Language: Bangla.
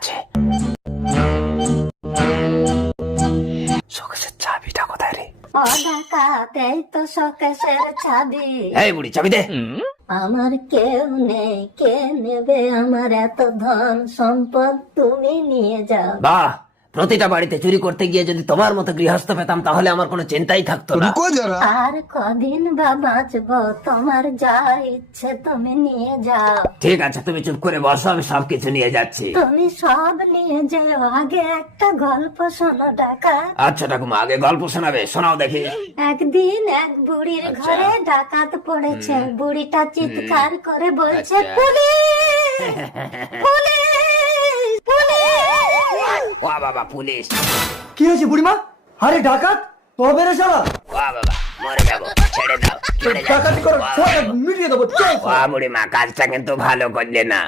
আছে। শোকেসের চাবিটা কোথায় রে? ও ডাকাত, এই তো শোকেসের চাবি। এই বুড়ি চাবি দে। আমার কেউ নেই, কে নেবে আমার এত ধন সম্পদ, তুমি নিয়ে যাও। বাহ, প্রতিটা বাড়িতে চুরি করতে গিয়ে যদি তোমার মতো গৃহস্থ পেতাম তাহলে আমার কোনো চিন্তাই থাকতো না। আর কদিন বা বাঁচবো, তোমার যা ইচ্ছে তুমি নিয়ে যাও। ঠিক আছে, তুমি চুপ করে বসো, আমি সবকিছু নিয়ে যাচ্ছি। তুমি সব নিয়ে যাও, আগে একটা গল্প শোনো ডাকাত। আচ্ছা ঠাকুমা, আগে গল্প শোনাবে, শোনাও দেখি। একদিন এক বুড়ির ঘরে ডাকাত পড়েছে। বুড়িটা চিৎকার করে বলছে, পুলিশ পুলিশ পুলিশ। ওয়া বাবা, পুলিশ! কি হয়েছে বুড়িমা? আরে ডাকাত তবে রে শালা, ওয়া বাবা, মরে যাবো, ছেড়ে দাও, ছেড়ে দাও। ডাকাতি করো, সব মিটিয়ে দেবো। চল ওয়া বুড়িমা, কাজটা কিন্তু ভালো করলে না।